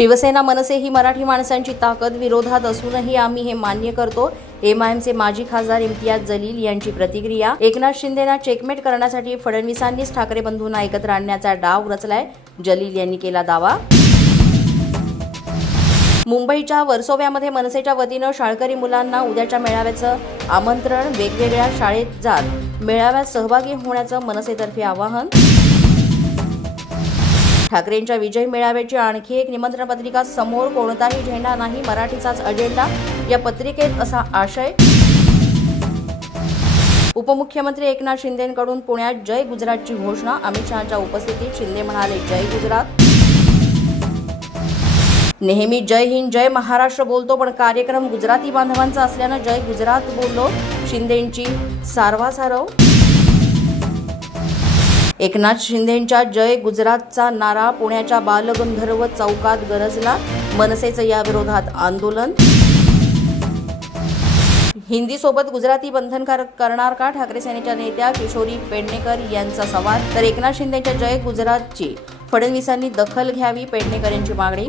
शिवसेना मनसे ही मराठी माणसांची ताकद विरोधात असूनही आम्ही हे मान्य करतो. एमआयएमचे माजी खासदार इम्तियाज जलील यांची प्रतिक्रिया. एकनाथ शिंदेना चेकमेट करण्यासाठी फडणवीसांनीच ठाकरे बंधूंना एकत्र आणण्याचा डाव रचलाय. जलील यांनी केला दावा. मुंबईच्या वर्सोव्यामध्ये मनसेच्या वतीनं शाळकरी मुलांना उद्याच्या मेळाव्याचं आमंत्रण. वेगवेगळ्या शाळेत जात मेळाव्यात सहभागी होण्याचं मनसेतर्फे आवाहन. ठाकरेंच्या विजय मेळाव्याची आणखी एक निमंत्रण पत्रिका समोर कोणताही झेंडा नाही मराठीचाच अजेंडा या पत्रिकेत असा आशय. उपमुख्यमंत्री एकनाथ शिंदेकडून पुण्यात जय गुजरातची घोषणा अमित शहाच्या उपस्थितीत शिंदे म्हणाले जय गुजरात. नेहमी जय हिंद जय महाराष्ट्र बोलतो पण कार्यक्रम गुजराती बांधवांचा असल्यानं जय गुजरात बोललो शिंदेंची सारवासारव. एकनाथ शिंदेंच्या जय गुजरातचा नारा पुण्याच्या बालगंधर्व चौकात गरजला. मनसेचं या विरोधात आंदोलन. हिंदीसोबत गुजराती बंधनकारक करणार का? ठाकरे सेनेच्या नेत्या किशोरी पेडणेकर यांचा सवाल. तर एकनाथ शिंदेच्या जय गुजरातची फडणवीसांनी दखल घ्यावी पेडणेकर यांची मागणी.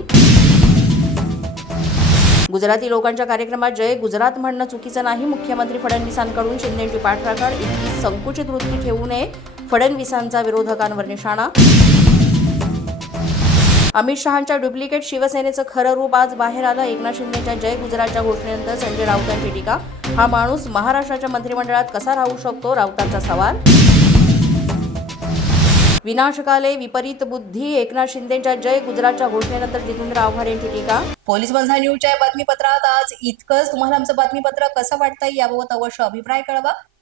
गुजराती लोकांच्या कार्यक्रमात जय गुजरात म्हणणं चुकीचं नाही. मुख्यमंत्री फडणवीसांकडून शिंदेची पाठराखण. इतकी संकुचित वृत्ती ठेवू नये. फडणवीसांचा विरोधकांवर निशाणा? अमित शहांच्या डुप्लिकेट शिवसेनेचं खरं रूप आज बाहेर आलं. एकनाथ शिंदेच्या जय गुजरातच्या घोषणेनंतर संजय राऊतांची टीका. हा माणूस महाराष्ट्राच्या मंत्रिमंडळात कसा राहू शकतो? राऊतांचा सवाल? विनाशकाले विपरीत बुद्धी. एकनाथ शिंदेच्या जय गुजरातच्या घोषणेनंतर जितेंद्र आव्हाड यांची टीका. पोलीस बंधा न्यूजच्या बातमीपत्रात आज इतकंच. तुम्हाला आमचं बातमीपत्र कसं वाटतंय याबाबत अवश्य अभिप्राय कळवा.